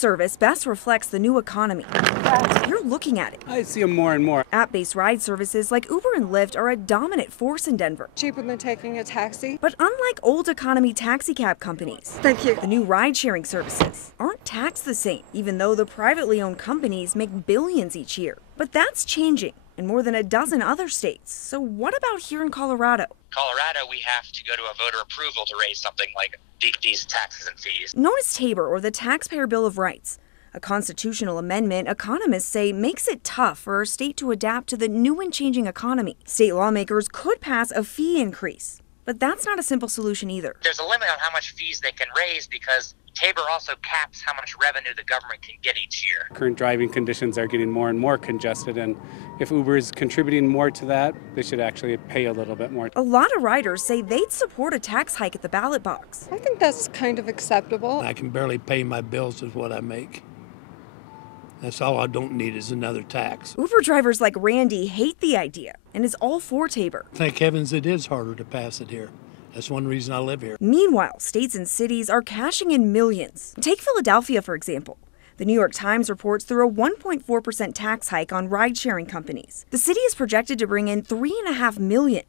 service best reflects the new economy? You're looking at it. I see them more and more. App-based ride services like Uber and Lyft are a dominant force in Denver. Cheaper than taking a taxi. But unlike old economy taxi cab companies, Thank you. the new ride-sharing services aren't taxed the same, even though the privately owned companies make billions each year. But that's changing in more than a dozen other states. So what about here in Colorado? Colorado, we have to go to a voter approval to raise something like these taxes and fees. Known as TABOR, or the Taxpayer Bill of Rights, a constitutional amendment economists say makes it tough for our state to adapt to the new and changing economy. State lawmakers could pass a fee increase, but that's not a simple solution either. There's a limit on how much fees they can raise because TABOR also caps how much revenue the government can get each year. Current driving conditions are getting more and more congested, and if Uber is contributing more to that, they should actually pay a little bit more. A lot of riders say they'd support a tax hike at the ballot box. I think that's kind of acceptable. I can barely pay my bills with what I make. That's all I don't need is another tax. Uber drivers like Randy hate the idea and is all for TABOR. Thank heavens it is harder to pass it here. That's one reason I live here. Meanwhile, states and cities are cashing in millions. Take Philadelphia, for example. The New York Times reports through a 1.4% tax hike on ride-sharing companies. The city is projected to bring in $3.5 million,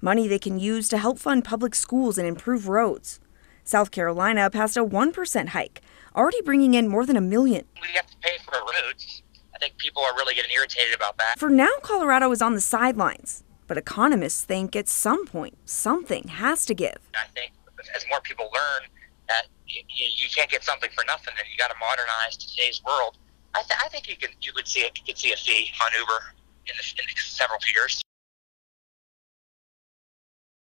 money they can use to help fund public schools and improve roads. South Carolina passed a 1% hike, already bringing in more than $1 million. We have to pay for our roads. I think people are really getting irritated about that. For now, Colorado is on the sidelines, but economists think at some point, something has to give. I think as more people learn that you can't get something for nothing and you got to modernize today's world, I think you could see a fee on Uber in the several years.